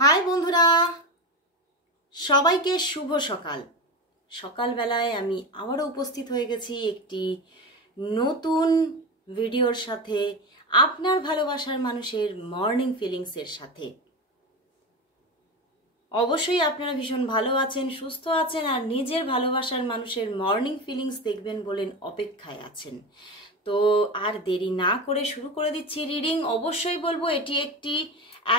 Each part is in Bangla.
হাই বন্ধুরা, সবাইকে শুভ সকাল। সকালবেলায় আমি আবারও উপস্থিত হয়ে গেছি একটি নতুন ভিডিওর সাথে, আপনার ভালোবাসার মানুষের মর্নিং ফিলিংসের সাথে। অবশ্যই আপনারা ভীষণ ভালো আছেন, সুস্থ আছেন আর নিজের ভালোবাসার মানুষের মর্নিং ফিলিংস দেখবেন বলেন অপেক্ষায় আছেন। তো আর দেরি না করে শুরু করে দিচ্ছি রিডিং। অবশ্যই বলবো এটি একটি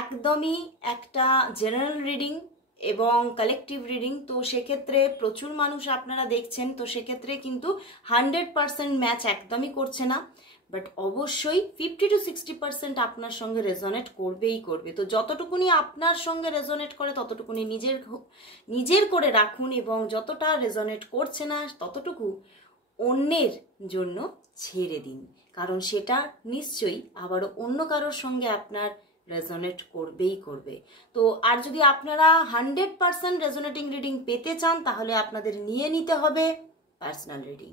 একদমই একটা জেনারেল রিডিং এবং কালেকটিভ রিডিং। তো সেক্ষেত্রে প্রচুর মানুষ আপনারা দেখছেন, তো সেক্ষেত্রে কিন্তু 100% ম্যাচ একদমই করছে না, বাট অবশ্যই 50 to 60% আপনার সঙ্গে রেজোনেট করবেই করবে। তো যতটুকুনি আপনার সঙ্গে রেজোনেট করে ততটুকুনি নিজের করে রাখুন, এবং যতটা রেজোনেট করছে না ততটুকু অন্যের জন্য ছেড়ে দিন, কারণ সেটা নিশ্চয়ই আবারও অন্য কারোর সঙ্গে আপনার রেজোনেট করবেই করবে। তো আর যদি আপনারা 100% রেজোনেটিং রিডিং পেতে চান তাহলে আপনাদের নিয়ে নিতে হবে পার্সোনাল রিডিং।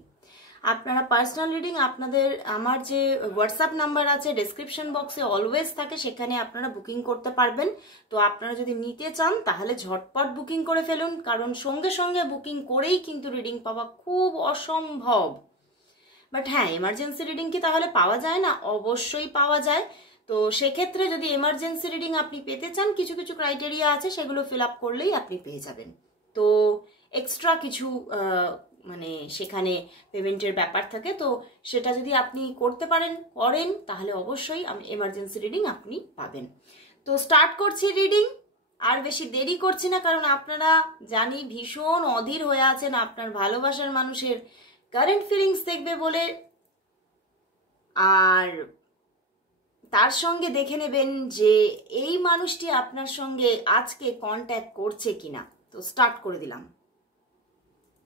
আপনারা পার্সোনাল রিডিং আপনাদের আমার যে হোয়াটসঅ্যাপ নাম্বার আছে ডেসক্রিপশন বক্সে অলওয়েজ থাকে, সেখানে আপনারা বুকিং করতে পারবেন। তো আপনারা যদি নিতে চান তাহলে ঝটপট বুকিং করে ফেলুন, কারণ সঙ্গে সঙ্গে বুকিং করেই কিন্তু রিডিং পাওয়া খুব অসম্ভব। বাট হ্যাঁ, এমার্জেন্সি রিডিং কি তাহলে পাওয়া যায় না? অবশ্যই পাওয়া যায়। তো সেক্ষেত্রে যদি এমার্জেন্সি রিডিং আপনি পেতে চান, কিছু কিছু ক্রাইটেরিয়া আছে, সেগুলো ফিল আপ করলেই আপনি পেয়ে যাবেন। তো এক্সট্রা কিছু মানে সেখানে পেমেন্টের ব্যাপার থাকে, তো সেটা যদি আপনি করেন তাহলে অবশ্যই এমার্জেন্সি রিডিং আপনি পাবেন। তো স্টার্ট করছি রিডিং। আর বেশি দেরি করছি না, কারণ আপনারা জানি ভীষণ অধীর হয়ে আছেন আপনার ভালোবাসার মানুষের কারেন্ট ফিলিংস দেখবে বলে, আর তার সঙ্গে দেখে নেবেন যে এই মানুষটি আপনার সঙ্গে আজকে কন্ট্যাক্ট করছে কিনা। তো স্টার্ট করে দিলাম।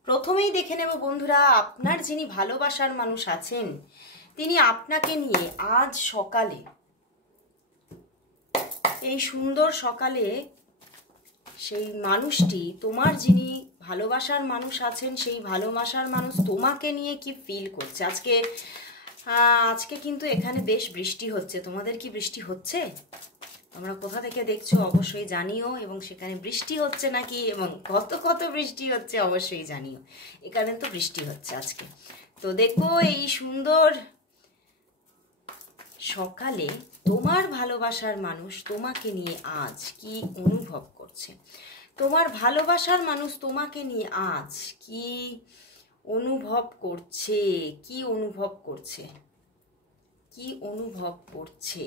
প্রথমেই দেখে নেব বন্ধুরা, আপনার যিনি ভালোবাসার মানুষ আছেন তিনি আপনাকে নিয়ে আজ সকালে, এই সুন্দর সকালে, সেই মানুষটি, তোমার যিনি ভালোবাসার মানুষ আছেন সেই ভালোবাসার মানুষ তোমাকে নিয়ে কি ফিল করছে। আজকে কিন্তু এখানে বেশ বৃষ্টি হচ্ছে। তোমাদের কি বৃষ্টি হচ্ছে? তোমরা কোথা থেকে দেখছো অবশ্যই জানিও, এবং সেখানে বৃষ্টি হচ্ছে নাকি এবং কত বৃষ্টি হচ্ছে অবশ্যই জানিও। এখানে তো বৃষ্টি হচ্ছে আজকে। তো দেখবো এই সুন্দর সকালে তোমার ভালোবাসার মানুষ তোমাকে নিয়ে আজ কি অনুভব করছে। তোমার ভালোবাসার মানুষ তোমাকে নিয়ে আজ কি অনুভব করছে, কি অনুভব করছে।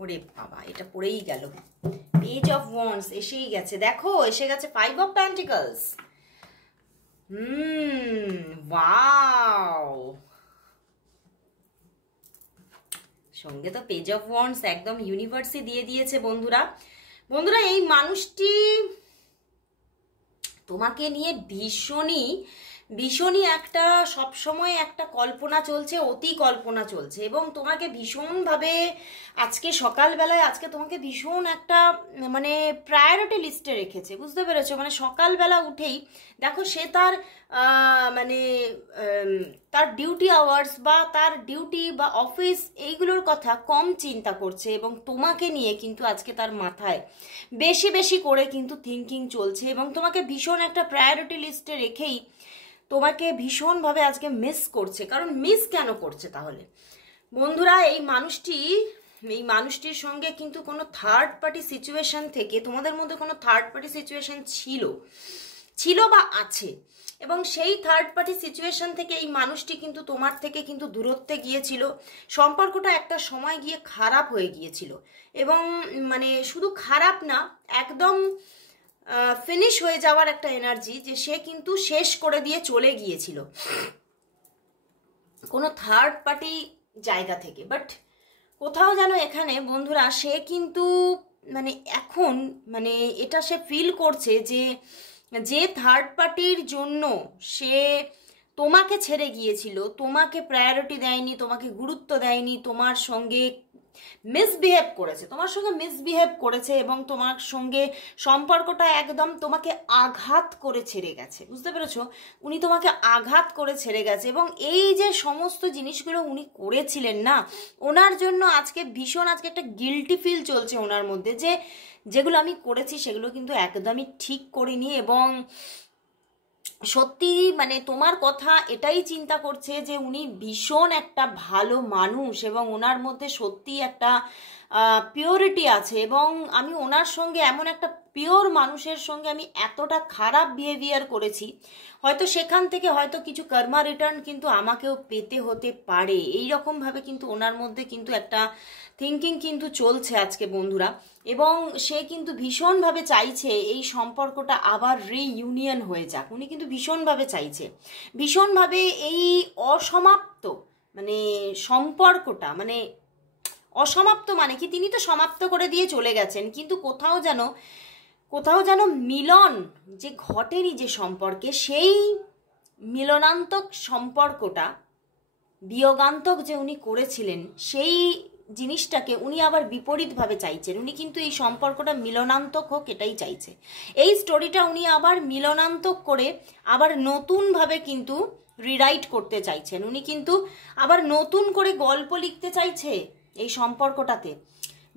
ওরে বাবা, এটা পড়েই গেল। পেজ অফ ওয়ান্ডস এসেই গেছে, দেখো এসে গেছে 5 অফ পেন্টিকলস। ওয়াও, সঙ্গে তো পেজ অফ ওয়ান্ডস একদম ইউনিভার্সই দিয়ে দিয়েছে বন্ধুরা। এই মানুষটি তোমাকে নিয়ে ভীষণই একটা সবসময় একটা কল্পনা চলছে, অতি কল্পনা চলছে, এবং তোমাকে ভীষণভাবে আজকে সকালবেলায় তোমাকে ভীষণ একটা মানে প্রায়োরিটি লিস্টে রেখেছে, বুঝতে পেরেছো? মানে সকালবেলা উঠেই দেখো সে তার মানে তার ডিউটি আওয়ার্স বা তার ডিউটি বা অফিস এইগুলোর কথা কম চিন্তা করছে, এবং তোমাকে নিয়ে কিন্তু আজকে তার মাথায় বেশি করে কিন্তু থিঙ্কিং চলছে, এবং তোমাকে ভীষণ একটা প্রায়োরিটি লিস্টে রেখেই তোমাকে ভীষণভাবে আজকে মিস করছে। কারণ মিস কেন করছে তাহলে বন্ধুরা, এই মানুষটির সঙ্গে কিন্তু কোনো থার্ড পার্টি সিচুয়েশন থেকে তোমাদের মধ্যে কোনো থার্ড পার্টি সিচুয়েশন ছিল বা আছে, এবং সেই থার্ড পার্টি সিচুয়েশন থেকে এই মানুষটি কিন্তু তোমার থেকে কিন্তু দূরত্বে গিয়েছিল। সম্পর্কটা একটা সময় গিয়ে খারাপ হয়ে গিয়েছিল, এবং মানে শুধু খারাপ না, একদম ফিনিশ হয়ে যাওয়ার একটা এনার্জি, যে সে কিন্তু শেষ করে দিয়ে চলে গিয়েছিল কোনো থার্ড পার্টি জায়গা থেকে। বাট কোথাও যেন এখানে বন্ধুরা সে কিন্তু মানে এখন মানে এটা সে ফিল করছে যে থার্ড পার্টির জন্য সে তোমাকে ছেড়ে গিয়েছিল, তোমাকে প্রায়োরিটি দেয়নি, তোমাকে গুরুত্ব দেয়নি, তোমার সঙ্গে মিসবিহেভ করেছে, তোমার সঙ্গে মিসবিহেভ করেছে এবং তোমার সঙ্গে সম্পর্কটা একদম তোমাকে আঘাত করে ছেড়ে গেছে, বুঝতে পেরেছো? উনি তোমাকে আঘাত করে ছেড়ে গেছে এবং এই যে সমস্ত জিনিসগুলো উনি করেছিলেন না, ওনার জন্য আজকে ভীষণ আজকে একটা গিল্টি ফিল চলছে ওনার মধ্যে, যে যেগুলো আমি করেছি সেগুলো কিন্তু একদমই ঠিক করিনি। এবং সত্যি মানে তোমার কথা এটাই চিন্তা করছে যে উনি ভীষণ একটা ভালো মানুষ এবং ওনার মধ্যে সত্যি একটা পিওরিটি আছে, এবং আমি ওনার সঙ্গে এমন একটা পিওর মানুষের সঙ্গে আমি এতটা খারাপ বিহেভিয়ার করেছি, হয়তো সেখান থেকে হয়তো কিছু কর্মা রিটার্ন কিন্তু আমাকেও পেতে হতে পারে, এই রকম ভাবে কিন্তু ওনার মধ্যে কিন্তু একটা থিঙ্কিং কিন্তু চলছে আজকে বন্ধুরা। এবং সে কিন্তু ভীষণভাবে চাইছে এই সম্পর্কটা আবার রিইউনিয়ন হয়ে যাক, উনি কিন্তু ভীষণভাবে চাইছে, ভীষণভাবে এই অসমাপ্ত মানে সম্পর্কটা, মানে অসমাপ্ত মানে কি, তিনি তো সমাপ্ত করে দিয়ে চলে গেছেন, কিন্তু কোথাও যেন মিলন যে ঘটেনি যে সম্পর্কে, সেই মিলনান্তক সম্পর্কটা বিয়োগান্তক যে উনি করেছিলেন সেই জিনিসটাকে উনি আবার বিপরীতভাবে চাইছেন। উনি কিন্তু এই সম্পর্কটা মিলনান্তক হোক এটাই চাইছে, এই স্টোরিটা উনি আবার মিলনান্তক করে আবার নতুনভাবে কিন্তু রিরাইট করতে চাইছেন, উনি কিন্তু আবার নতুন করে গল্প লিখতে চাইছে এই সম্পর্কটাতে।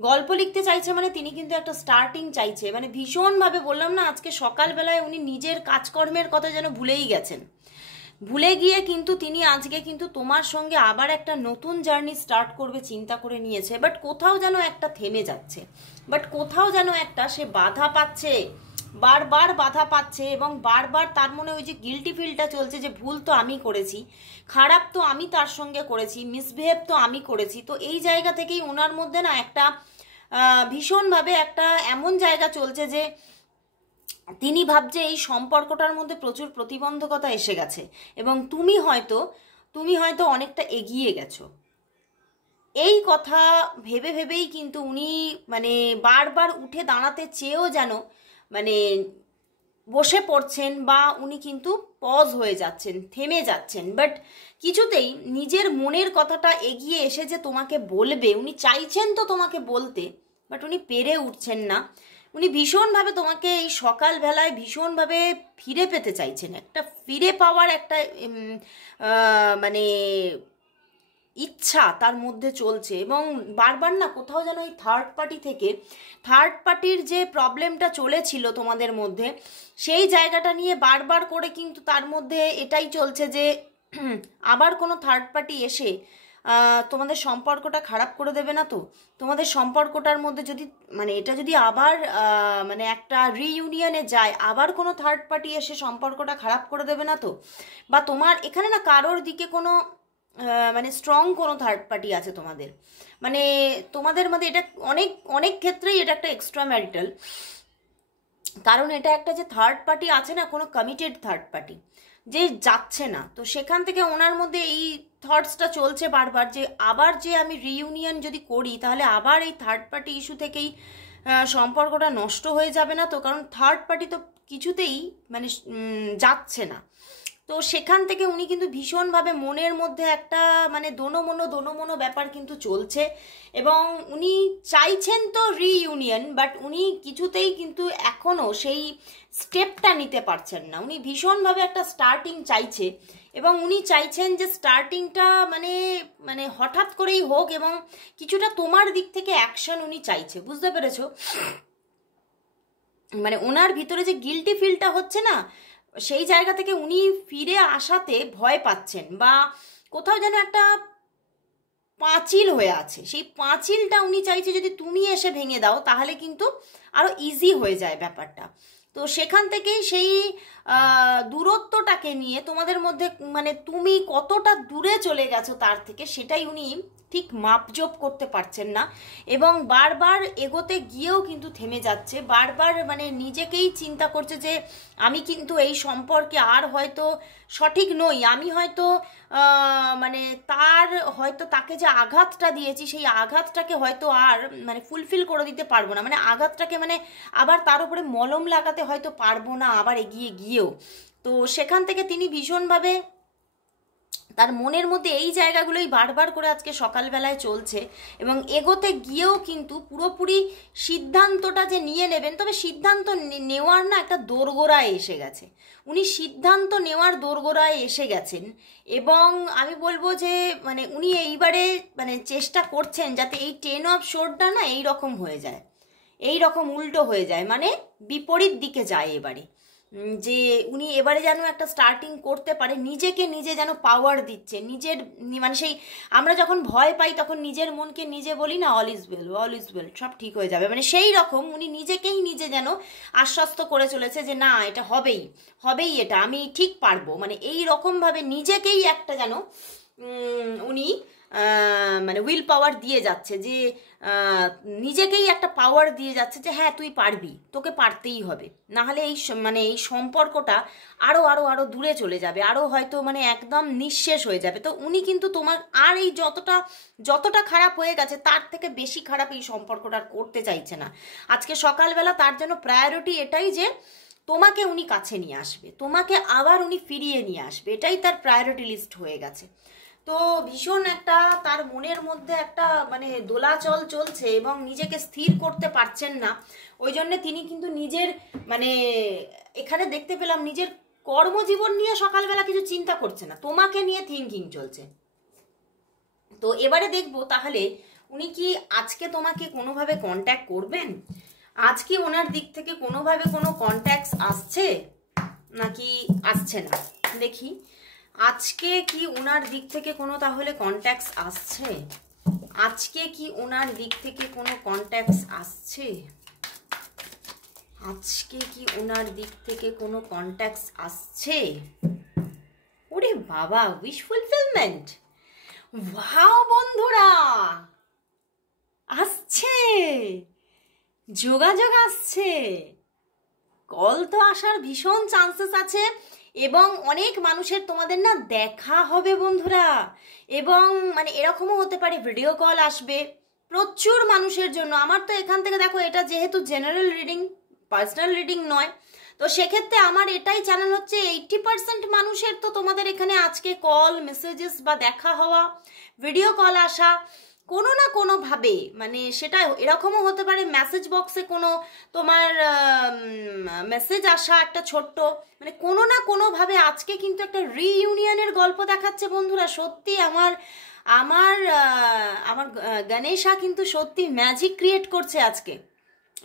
গল্প লিখতে চাইছে মানে তিনি কিন্তু একটা স্টার্টিং চাইছে, মানে ভীষণভাবে বললাম না আজকে সকালবেলায় উনি নিজের কাজকর্মের কথা যেন ভুলেই গেছেন, ভুলে গিয়ে কিন্তু তিনি আজকে কিন্তু তোমার সঙ্গে আবার একটা নতুন জার্নি স্টার্ট করবে চিন্তা করে নিয়েছে, বাট কোথাও যেন একটা থেমে যাচ্ছে, বাট কোথাও যেন একটা সে বাধা পাচ্ছে, বারবার বাধা পাচ্ছে এবং বারবার তার মনে ওই যে গিল্টি ফিলটা চলছে যে ভুল তো আমি করেছি, খারাপ তো আমি তার সঙ্গে করেছি, মিসবিহেভ তো আমি করেছি। তো এই জায়গা থেকেই ওনার মধ্যে না একটা ভীষণভাবে একটা এমন জায়গা চলছে যে তিনি ভাবছে এই সম্পর্কটার মধ্যে প্রচুর প্রতিবন্ধকতা এসে গেছে এবং তুমি হয়তো অনেকটা এগিয়ে গেছো, এই কথা ভেবে ভেবেই কিন্তু উনি মানে বারবার উঠে দাঁড়াতে চেয়েও যেন মানে বসে পড়ছেন বা উনি কিন্তু পজ হয়ে যাচ্ছেন, থেমে যাচ্ছেন, বাট কিছুতেই নিজের মনের কথাটা এগিয়ে এসে যে তোমাকে বলবে, উনি চাইছেন তো তোমাকে বলতে, বাট উনি পেরে উঠছেন না। উনি ভীষণভাবে তোমাকে এই সকালবেলায় ভীষণভাবে ফিরে পেতে চাইছেন, একটা ফিরে পাওয়ার একটা মানে ইচ্ছা তার মধ্যে চলছে এবং বারবার না কোথাও যেন এই থার্ড পার্টির যে প্রবলেমটা চলেছিল তোমাদের মধ্যে, সেই জায়গাটা নিয়ে বারবার করে কিন্তু তার মধ্যে এটাই চলছে যে আবার কোনো থার্ড পার্টি এসে তোমাদের সম্পর্কটা খারাপ করে দেবে না তো, তোমাদের সম্পর্কটার মধ্যে যদি মানে এটা যদি আবার মানে একটা রিইউনিয়নে যায়, আবার কোনো থার্ড পার্টি এসে সম্পর্কটা খারাপ করে দেবে না তো, বা তোমার এখানে না কারোর দিকে কোনো মানে স্ট্রং কোনো থার্ড পার্টি আছে তোমাদের, মানে তোমাদের মধ্যে এটা অনেক অনেক ক্ষেত্রেই এটা একটা এক্সট্রা ম্যারিটাল, কারণ এটা একটা যে থার্ড পার্টি আছে না, কোনো কমিটেড থার্ড পার্টি যে যাচ্ছে না, তো সেখান থেকে ওনার মধ্যে এই থটসটা চলছে বারবার যে আবার যে আমি রিইউনিয়ন যদি করি তাহলে আবার এই থার্ড পার্টি ইস্যু থেকেই সম্পর্কটা নষ্ট হয়ে যাবে না তো, কারণ থার্ড পার্টি তো কিছুতেই মানে যাচ্ছে না। তো সেখান থেকে উনি কিন্তু ভীষণভাবে মনের মধ্যে একটা মানে দোনো ব্যাপার কিন্তু চলছে এবং উনি চাইছেন তো রিইউনিয়ন, বাট উনি কিছুতেই কিন্তু এখনও সেই স্টেপটা নিতে পারছেন না। উনি ভীষণভাবে একটা স্টার্টিং চাইছে এবং উনি চাইছেন যে স্টার্টিংটা মানে মানে হঠাৎ করেই হোক এবং কিছুটা তোমার দিক থেকে অ্যাকশন উনি চাইছে, বুঝতে পেরেছো? মানে ওনার ভিতরে যে গিল্টি ফিলটা হচ্ছে না, সেই জায়গা থেকে উনি ফিরে আসাতে ভয় পাচ্ছেন বা কোথাও যেন একটা পাঁচিল হয়ে আছে, সেই পাঁচিলটা উনি চাইছে যদি তুমি এসে ভেঙে দাও তাহলে কিন্তু আরো ইজি হয়ে যায় ব্যাপারটা। তো সেখান থেকেই সেই দূরত্বটাকে নিয়ে তোমাদের মধ্যে মানে তুমি কতটা দূরে চলে গেছো তার থেকে সেটাই উনি ঠিক মাপজোপ করতে পারছেন না এবং বারবার এগোতে গিয়েও কিন্তু থেমে যাচ্ছে, বারবার মানে নিজেকেই চিন্তা করছে যে আমি কিন্তু এই সম্পর্কে আর হয়তো সঠিক নই, আমি হয়তো মানে তাকে যে আঘাতটা দিয়েছি সেই আঘাতটাকে হয়তো আর মানে ফুলফিল করে দিতে পারবো না, মানে আঘাতটাকে মানে আবার তার উপরে মলম লাগাতে হয়তো পারবো না আবার এগিয়ে গিয়েও। তো সেখান থেকে তিনি ভীষণভাবে তার মনের মধ্যে এই জায়গাগুলোই বারবার করে আজকে সকালবেলায় চলছে, এবং এগোতে গিয়েও কিন্তু পুরোপুরি সিদ্ধান্তটা যে নিয়ে নেবেন, তবে সিদ্ধান্ত নেওয়ার না একটা দোরগোড়ায় এসে গেছে, উনি সিদ্ধান্ত নেওয়ার দোরগোড়ায় এসে গেছেন। এবং আমি বলবো যে মানে উনি এইবারে মানে চেষ্টা করছেন যাতে এই 10 অফ সোর্ডটা না এই রকম হয়ে যায়, এই রকম উল্টো হয়ে যায়, মানে বিপরীত দিকে যায় এবারে, যে উনি এবারে যেন একটা স্টার্টিং করতে পারে, নিজেকে নিজে যেন পাওয়ার দিচ্ছে, নিজের মানে সেই আমরা যখন ভয় পাই তখন নিজের মনকে নিজে বলি না all is well, all is well, সব ঠিক হয়ে যাবে, মানে সেই রকম উনি নিজেকেই নিজে যেন আশ্বস্ত করে চলেছে যে না এটা হবেই, হবেই, এটা আমি ঠিক পারবো, মানে এই রকমভাবে নিজেকেই একটা যেন উনি মানে উইল পাওয়ার দিয়ে যাচ্ছে, যে নিজেকেই একটা পাওয়ার দিয়ে যাচ্ছে যে হ্যাঁ তুই পারবি, তোকে পারতেই হবে, নাহলে এই মানে এই সম্পর্কটা আরও আরও আরও দূরে চলে যাবে, আরও হয়তো মানে একদম নিঃশেষ হয়ে যাবে। তো উনি কিন্তু তোমার আর এই যতটা খারাপ হয়ে গেছে তার থেকে বেশি খারাপ এই সম্পর্কটা আর করতে চাইছে না। আজকে সকালবেলা তার জন্য প্রায়োরিটি এটাই যে তোমাকে উনি কাছে নিয়ে আসবে, তোমাকে আবার উনি ফিরিয়ে নিয়ে আসবে, এটাই তার প্রায়োরিটি লিস্ট হয়ে গেছে। তো ভীষণ একটা তার মনের মধ্যে একটা মানে দোলাচল চলছে এবং নিজেকে স্থির করতে পারছেন না। ওই জন্যে তিনি কিন্তু নিজের মানে এখানে দেখতে পেলাম নিজের কর্মজীবন নিয়ে সকালবেলা কিছু চিন্তা করছে না, তোমাকে নিয়ে থিঙ্কিং চলছে। তো এবারে দেখবো তাহলে উনি কি আজকে তোমাকে কোনোভাবে কন্ট্যাক্ট করবেন, আজকে ওনার দিক থেকে কোনোভাবে কোনো কন্ট্যাক্টস আসছে নাকি আসছে না, দেখি আজকে কি ওনার দিক থেকে কোনো তাহলে কন্ট্যাক্টস আসছে, আজকে কি ওনার দিক থেকে কোনো কন্ট্যাক্টস আসছে, আজকে কি ওনার দিক থেকে কোনো কন্ট্যাক্টস আসছে। ওরে বাবা, উইশ ফুলফিলমেন্ট, ওয়াও বন্ধুরা, আসছে, যোগাযোগ আসছে, কল তো আসার ভীষণ চান্সেস আছে, এবং অনেক মানুষের তোমাদের না দেখা হবে বন্ধুরা, এবং মানে এরকমও হতে পারে ভিডিও কল আসবে প্রচুর মানুষের জন্য। আমার তো এখান থেকে দেখো এটা যেহেতু জেনারেল রিডিং, পার্সোনাল রিডিং নয়, তো সেক্ষেত্রে আমার এটাই চ্যানেল হচ্ছে 80% মানুষের তো তোমাদের এখানে আজকে কল, মেসেজেস বা দেখা হওয়া, ভিডিও কল আসা কোনো না কোনোভাবে, মানে সেটা এরকমও হতে পারে মেসেজ বক্সে কোনো তোমার মেসেজ আসা একটা ছোট্ট, মানে কোনো না কোনোভাবে আজকে কিন্তু একটা রিইউনিয়নের গল্প দেখাচ্ছে বন্ধুরা। সত্যি আমার আমার আমার গণেশা কিন্তু সত্যি ম্যাজিক ক্রিয়েট করছে, আজকে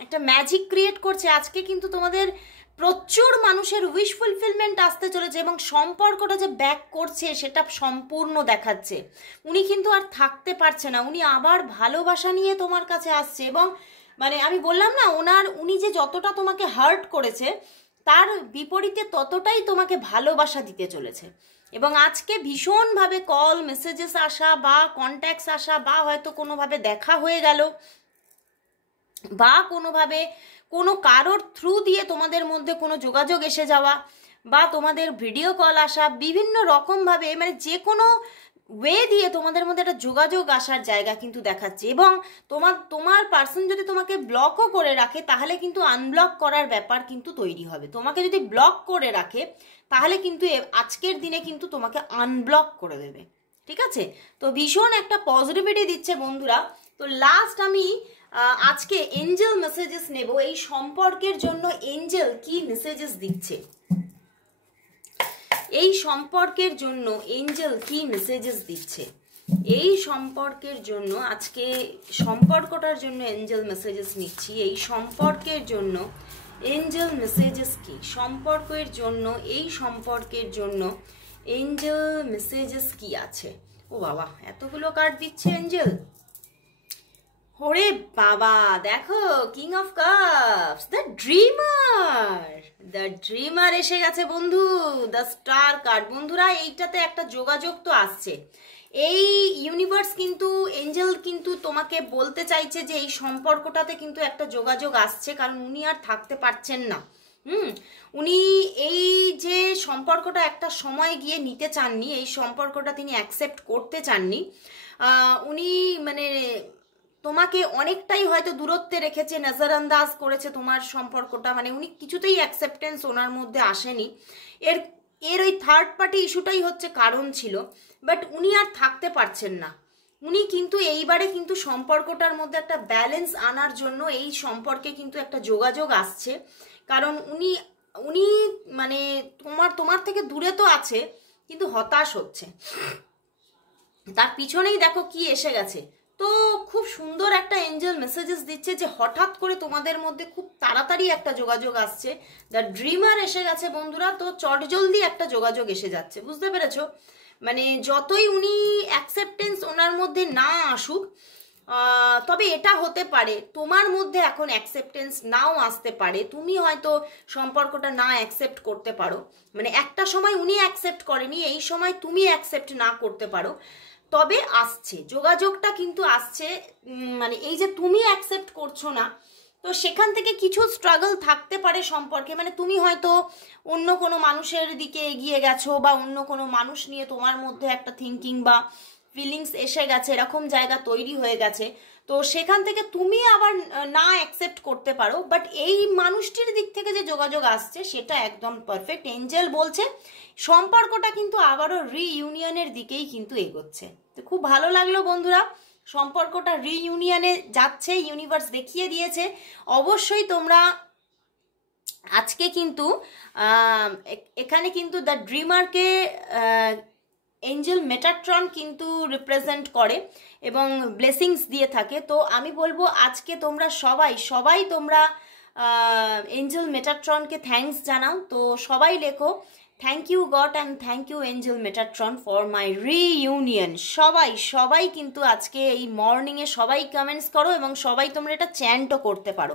একটা ম্যাজিক ক্রিয়েট করছে, আজকে কিন্তু তোমাদের প্রচুর মানুষের উইশ ফুলফিলমেন্ট আসতে চলেছে, এবং সম্পর্কটা যে ব্যাক করছে সেটা সম্পূর্ণ দেখাচ্ছে। উনি কিন্তু আর থাকতে পারছে না, উনি আবার ভালোবাসা নিয়ে তোমার কাছে আসছে, এবং মানে আমি বললাম না উনি যে যতটা তোমাকে হার্ট করেছে তার বিপরীতে ততটাই তোমাকে ভালোবাসা দিতে চলেছে। এবং আজকে ভীষণভাবে কল, মেসেজেস আসা বা কন্ট্যাক্টস আসা, বা হয়তো কোনোভাবে দেখা হয়ে গেল, বা কোনোভাবে কোনো কারোর থ্রু দিয়ে তোমাদের মধ্যে কোনো যোগাযোগ এসে যাওয়া, বা তোমাদের ভিডিও কল আসা, বিভিন্ন রকমভাবে মানে যে কোনো ওয়ে দিয়ে তোমাদের মধ্যে একটা যোগাযোগ আসার জায়গা কিন্তু দেখাচ্ছে। এবং তোমার পার্সন যদি তোমাকে ব্লকও করে রাখে তাহলে কিন্তু আনব্লক করার ব্যাপার কিন্তু তৈরি হবে। তোমাকে যদি ব্লক করে রাখে তাহলে কিন্তু আজকের দিনে কিন্তু তোমাকে আনব্লক করে দেবে, ঠিক আছে? তো ভীষণ একটা পজিটিভিটি দিচ্ছে বন্ধুরা। তো লাস্ট আমি আজকে এঞ্জেল মেসেজেস নেব, এই সম্পর্কের জন্য এঞ্জেল কি মেসেজেস দিচ্ছে, এই সম্পর্কের জন্য এঞ্জেল কি মেসেজেস দিচ্ছে, এই সম্পর্কের জন্য আজকে সম্পর্কটার জন্য এঞ্জেল মেসেজেস নিচ্ছি, এই সম্পর্কের জন্য এঞ্জেল মেসেজেস কি, সম্পর্কের জন্য এই সম্পর্কের জন্য এঞ্জেল মেসেজেস কি আছে। ও বাবা, এতগুলো কার্ড দিচ্ছে এঞ্জেল, ওরে বাবা, দেখো king of cups, the dreamer এসে গেছে বন্ধু, দ্য স্টার কার্ড। বন্ধুরা এইটাতে একটা যোগাযোগ তো আসছে, এই ইউনিভার্স কিন্তু এঞ্জেল কিন্তু তোমাকে বলতে চাইছে যে এই সম্পর্কটাতে কিন্তু একটা যোগাযোগ আসছে, কারণ উনি আর থাকতে পারছেন না। উনি এই যে সম্পর্কটা একটা সময় গিয়ে নিতে চাননি, এই সম্পর্কটা তিনি অ্যাকসেপ্ট করতে চাননি, উনি মানে তোমাকে অনেকটাই হয়তো দূরত্বে রেখেছে, নজরআন্দাজ করেছে তোমার সম্পর্কটা, মানে উনি কিছুতেই অ্যাকসেপ্টেন্স ওনার মধ্যে আসেনি। এর এর ওই থার্ড পার্টি ইস্যুটাই হচ্ছে কারণ ছিল, বাট উনি আর থাকতে পারছেন না। উনি কিন্তু এইবারে কিন্তু সম্পর্কটার মধ্যে একটা ব্যালেন্স আনার জন্য এই সম্পর্কে কিন্তু একটা যোগাযোগ আসছে, কারণ উনি উনি মানে তোমার থেকে দূরে তো আছে, কিন্তু হতাশ হচ্ছে। তার পিছনেই দেখো কি এসে গেছে। তো খুব সুন্দর একটা এঞ্জেল মেসেজেস দিচ্ছে যে হঠাৎ করে তোমাদের মধ্যে খুব তাড়াতাড়ি একটা যোগাযোগ আসছে। দ্য ড্রিমার এসে গেছে বন্ধুরা, তো চটজলদি একটা যোগাযোগ এসে যাচ্ছে, বুঝতে পেরেছো? মানে যতই উনি অ্যাকসেপ্টেন্স ওনার মধ্যে না আসুক, তবে এটা হতে পারে তোমার মধ্যে এখন অ্যাকসেপ্টেন্স নাও আসতে পারে, তুমি হয়তো সম্পর্কটা না অ্যাকসেপ্ট করতে পারো, মানে একটা সময় উনি অ্যাকসেপ্ট করেনি, এই সময় তুমি অ্যাকসেপ্ট না করতে পারো, তবে আসছে যোগাযোগটা কিন্তু আসছে। মানে এই যে তুমি অ্যাকসেপ্ট করছো না, তো সেখান থেকে কিছু স্ট্রাগল থাকতে পারে সম্পর্কে, মানে তুমি হয়তো অন্য কোনো মানুষের দিকে এগিয়ে গেছো, বা অন্য কোনো মানুষ নিয়ে তোমার মধ্যে একটা থিঙ্কিং বা ফিলিংস এসে গেছে, এরকম জায়গা তৈরি হয়ে গেছে, তো সেখান থেকে তুমি আবার না অ্যাকসেপ্ট করতে পারো, বাট এই মানুষটির দিক থেকে যে যোগাযোগ আসছে সেটা একদম পারফেক্ট। এঞ্জেল বলছে সম্পর্কটা কিন্তু আবারও রিইউনিয়নের দিকেই কিন্তু এগোচ্ছে। তো খুব ভালো লাগলো বন্ধুরা, সম্পর্কটা রিইউনিয়নে যাচ্ছে, ইউনিভার্স দেখিয়ে দিয়েছে। অবশ্যই তোমরা আজকে কিন্তু এখানে কিন্তু দ্য ড্রিমারকে এঞ্জেল মেটাট্রন কিন্তু রিপ্রেজেন্ট করে এবং ব্লেসিংস দিয়ে থাকে। তো আমি বলবো আজকে তোমরা সবাই তোমরা এঞ্জেল মেটাট্রনকে থ্যাঙ্কস জানাও। তো সবাই লেখো thank you God and thank you angel Metatron for my reunion. সবাই কিন্তু আজকে এই মর্নিংয়ে সবাই কমেন্টস করো এবং সবাই তোমরা এটা চ্যান্টও করতে পারো।